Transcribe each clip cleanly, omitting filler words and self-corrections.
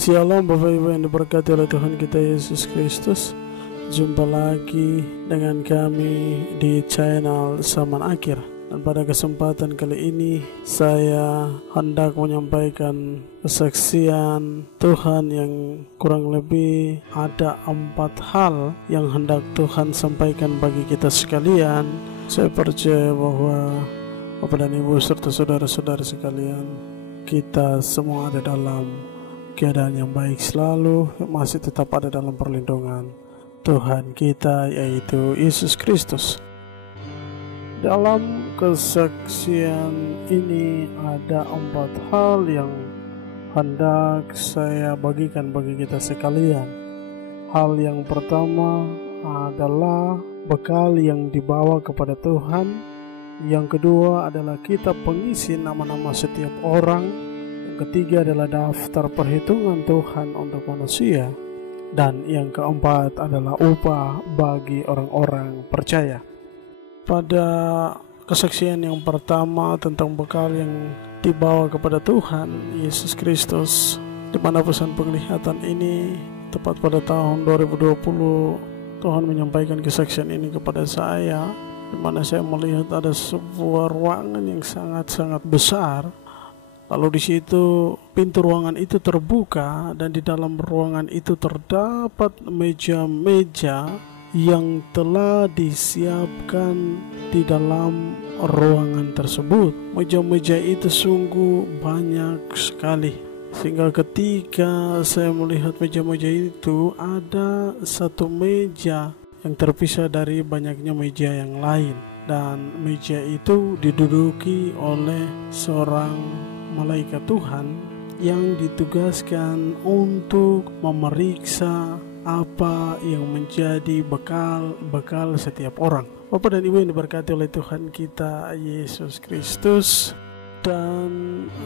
Shalom Bapak Ibu yang diberkati oleh Tuhan kita Yesus Kristus. Jumpa lagi dengan kami di channel Zaman Akhir. Dan pada kesempatan kali ini saya hendak menyampaikan kesaksian Tuhan yang kurang lebih ada 4 hal yang hendak Tuhan sampaikan bagi kita sekalian. Saya percaya bahwa Bapak dan Ibu serta saudara-saudara sekalian, kita semua ada dalam keadaan yang baik selalu, masih tetap ada dalam perlindungan Tuhan kita, yaitu Yesus Kristus. Dalam kesaksian ini ada 4 hal yang hendak saya bagikan bagi kita sekalian. Hal yang pertama adalah bekal yang dibawa kepada Tuhan. Yang kedua adalah kitab pengisi nama-nama setiap orang. Yang ketiga adalah daftar perhitungan Tuhan untuk manusia. Dan yang keempat adalah upah bagi orang-orang percaya. Pada kesaksian yang pertama tentang bekal yang dibawa kepada Tuhan Yesus Kristus, di mana pesan penglihatan ini tepat pada tahun 2020 Tuhan menyampaikan kesaksian ini kepada saya, di mana saya melihat ada sebuah ruangan yang sangat-sangat besar. Lalu di situ pintu ruangan itu terbuka dan di dalam ruangan itu terdapat meja-meja yang telah disiapkan di dalam ruangan tersebut. Meja-meja itu sungguh banyak sekali, sehingga ketika saya melihat meja-meja itu, ada satu meja yang terpisah dari banyaknya meja yang lain, dan meja itu diduduki oleh seorang malaikat Tuhan yang ditugaskan untuk memeriksa apa yang menjadi bekal setiap orang. Bapak dan Ibu yang diberkati oleh Tuhan kita Yesus Kristus, dan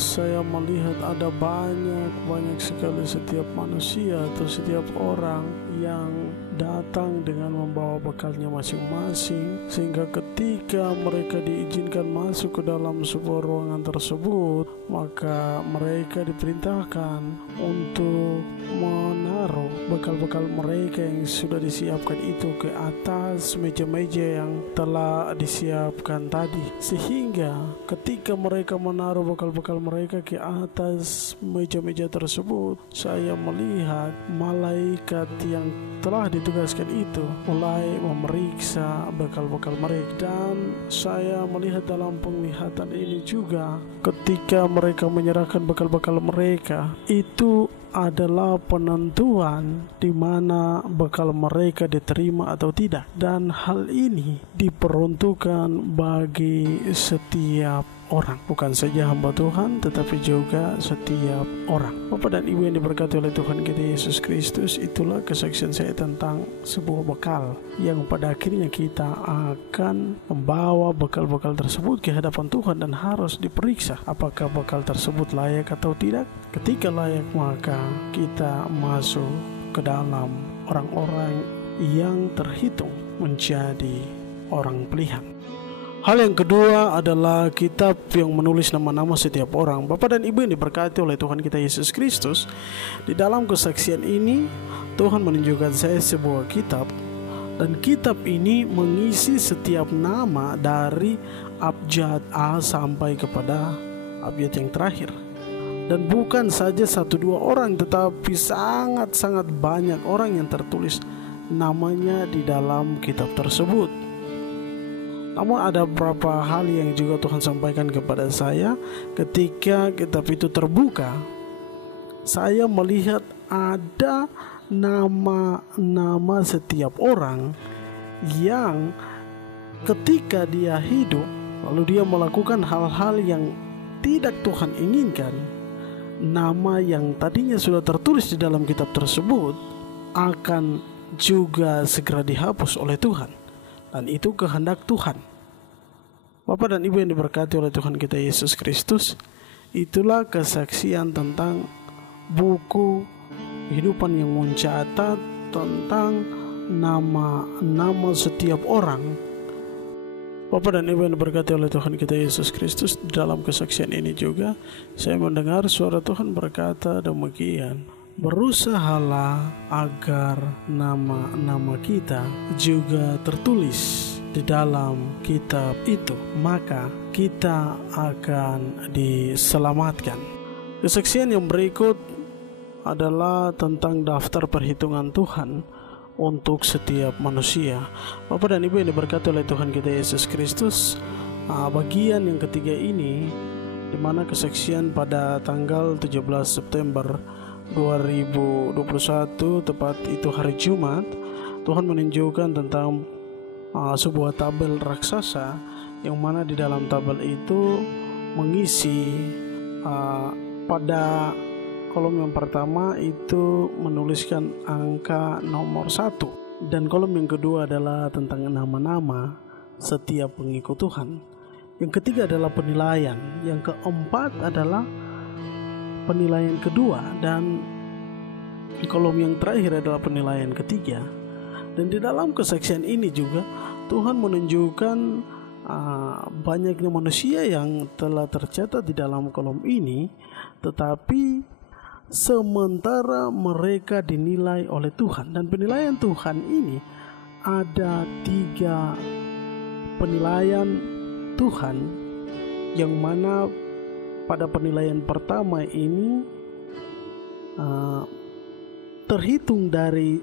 saya melihat ada banyak sekali setiap manusia atau setiap orang yang datang dengan membawa bekalnya masing-masing, sehingga ketika mereka diizinkan masuk ke dalam sebuah ruangan tersebut, maka mereka diperintahkan untuk menaruh bekal-bekal mereka yang sudah disiapkan itu ke atas meja-meja yang telah disiapkan tadi, sehingga ketika mereka menaruh bekal-bekal mereka ke atas meja-meja tersebut, saya melihat malaikat yang telah ditugaskan itu mulai memeriksa bekal-bekal mereka. Dan saya melihat dalam penglihatan ini juga, ketika mereka menyerahkan bekal-bekal mereka, itu adalah penentuan di mana bekal mereka diterima atau tidak, dan hal ini diperuntukkan bagi setiap orang, bukan saja hamba Tuhan tetapi juga setiap orang. Bapak dan Ibu yang diberkati oleh Tuhan kita Yesus Kristus, itulah kesaksian saya tentang sebuah bekal yang pada akhirnya kita akan membawa bekal-bekal tersebut ke hadapan Tuhan dan harus diperiksa apakah bekal tersebut layak atau tidak. Ketika layak, maka kita masuk ke dalam orang-orang yang terhitung menjadi orang pilihan. Hal yang kedua adalah kitab yang menulis nama-nama setiap orang. Bapak dan Ibu yang diberkati oleh Tuhan kita Yesus Kristus, di dalam kesaksian ini Tuhan menunjukkan saya sebuah kitab, dan kitab ini mengisi setiap nama dari abjad A sampai kepada abjad yang terakhir. Dan bukan saja 1-2 orang, tetapi sangat-sangat banyak orang yang tertulis namanya di dalam kitab tersebut. Namun ada beberapa hal yang juga Tuhan sampaikan kepada saya ketika kitab itu terbuka. Saya melihat ada nama-nama setiap orang yang ketika dia hidup, lalu dia melakukan hal-hal yang tidak Tuhan inginkan, nama yang tadinya sudah tertulis di dalam kitab tersebut akan juga segera dihapus oleh Tuhan. Dan itu kehendak Tuhan. Bapak dan Ibu yang diberkati oleh Tuhan kita Yesus Kristus, itulah kesaksian tentang buku kehidupan yang mencatat tentang nama-nama setiap orang. Bapak dan Ibu yang diberkati oleh Tuhan kita Yesus Kristus, dalam kesaksian ini juga saya mendengar suara Tuhan berkata demikian, berusahalah agar nama-nama kita juga tertulis di dalam kitab itu, maka kita akan diselamatkan. Kesaksian yang berikut adalah tentang daftar perhitungan Tuhan untuk setiap manusia. Bapak dan Ibu yang diberkati oleh Tuhan kita Yesus Kristus, bagian yang ketiga ini, di mana kesaksian pada tanggal 17 September 2021, tepat itu hari Jumat, Tuhan menunjukkan tentang sebuah tabel raksasa, yang mana di dalam tabel itu mengisi pada kolom yang pertama itu menuliskan angka nomor 1, dan kolom yang kedua adalah tentang nama-nama setiap pengikut Tuhan. Yang ketiga adalah penilaian, yang keempat adalah penilaian kedua, dan di kolom yang terakhir adalah penilaian ketiga. Dan di dalam kesaksian ini juga Tuhan menunjukkan banyaknya manusia yang telah tercatat di dalam kolom ini, tetapi sementara mereka dinilai oleh Tuhan. Dan penilaian Tuhan ini ada 3 penilaian Tuhan, yang mana pada penilaian pertama ini terhitung dari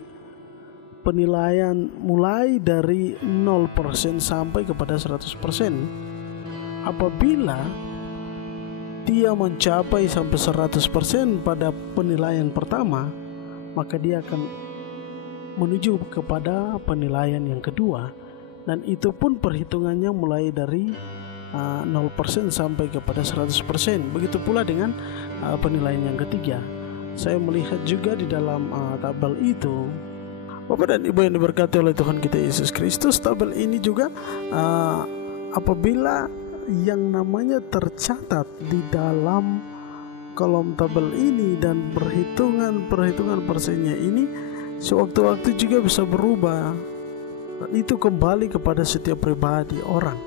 penilaian mulai dari 0% sampai kepada 100%. Apabila dia mencapai sampai 100% pada penilaian pertama, maka dia akan menuju kepada penilaian yang kedua, dan itu pun perhitungannya mulai dari 0% sampai kepada 100%. Begitu pula dengan penilaian yang ketiga. Saya melihat juga di dalam tabel itu, Bapak dan Ibu yang diberkati oleh Tuhan kita Yesus Kristus, tabel ini juga apabila yang namanya tercatat di dalam kolom tabel ini dan perhitungan persennya ini sewaktu-waktu juga bisa berubah, dan itu kembali kepada setiap pribadi orang.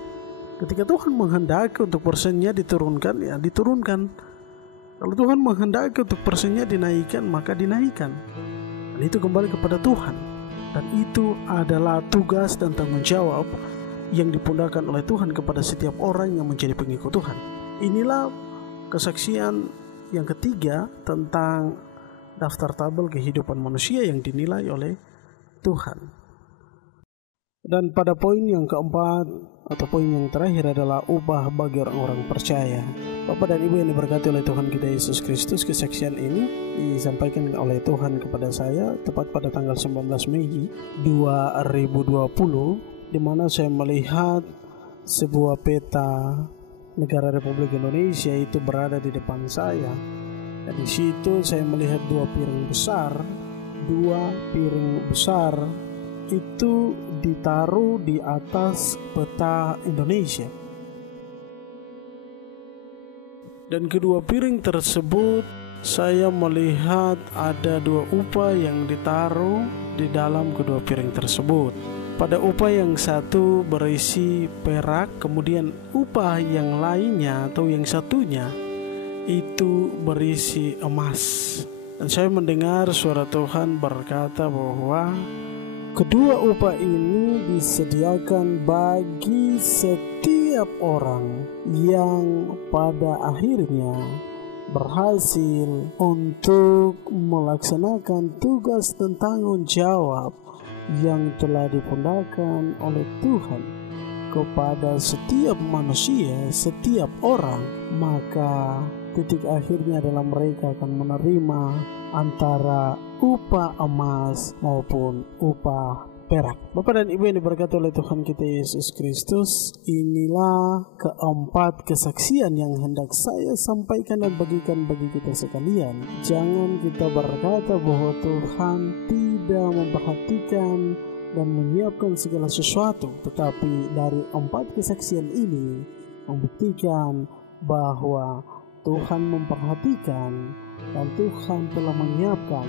Ketika Tuhan menghendaki untuk persennya diturunkan, ya diturunkan. Kalau Tuhan menghendaki untuk persennya dinaikkan, maka dinaikkan. Dan itu kembali kepada Tuhan. Dan itu adalah tugas dan tanggung jawab yang dipundahkan oleh Tuhan kepada setiap orang yang menjadi pengikut Tuhan. Inilah kesaksian yang ketiga tentang daftar tabel kehidupan manusia yang dinilai oleh Tuhan. Dan pada poin yang keempat atau poin yang terakhir adalah upah bagi orang-orang percaya. Bapak dan Ibu yang diberkati oleh Tuhan kita Yesus Kristus, kesaksian ini disampaikan oleh Tuhan kepada saya tepat pada tanggal 19 Mei 2020, di mana saya melihat sebuah peta negara Republik Indonesia itu berada di depan saya. Dan di situ saya melihat dua piring besar itu ditaruh di atas peta Indonesia. Dan kedua piring tersebut saya melihat ada 2 upah yang ditaruh di dalam kedua piring tersebut. Pada upah yang satu berisi perak, kemudian upah yang lainnya atau yang satunya itu berisi emas. Dan saya mendengar suara Tuhan berkata bahwa kedua upah ini disediakan bagi setiap orang yang pada akhirnya berhasil untuk melaksanakan tugas dan tanggung jawab yang telah dipundahkan oleh Tuhan kepada setiap manusia, setiap orang. Maka titik akhirnya adalah mereka akan menerima antara upah emas maupun upah perak. Bapak dan Ibu yang diberkati oleh Tuhan kita Yesus Kristus, inilah keempat kesaksian yang hendak saya sampaikan dan bagikan bagi kita sekalian. Jangan kita berkata bahwa Tuhan tidak memperhatikan dan menyiapkan segala sesuatu, tetapi dari 4 kesaksian ini membuktikan bahwa Tuhan memperhatikan dan Tuhan telah menyiapkan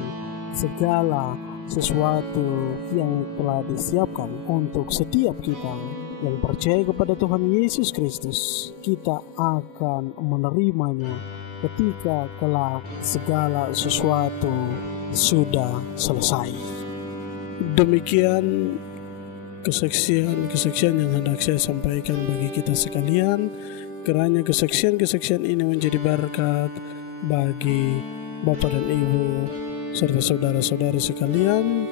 segala sesuatu yang telah disiapkan untuk setiap kita yang percaya kepada Tuhan Yesus Kristus. Kita akan menerimanya ketika kelak segala sesuatu sudah selesai. Demikian kesaksian yang hendak saya sampaikan bagi kita sekalian. Kiranya kesaksian ini menjadi berkat bagi Bapak dan Ibu serta saudara-saudari sekalian,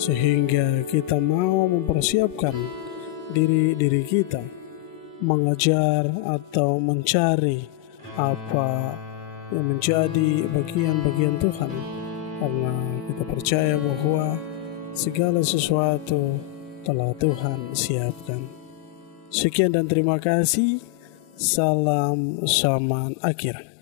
sehingga kita mau mempersiapkan diri kita mengajar atau mencari apa yang menjadi bagian-bagian Tuhan, karena kita percaya bahwa segala sesuatu telah Tuhan siapkan. Sekian dan terima kasih. Salam zaman akhir.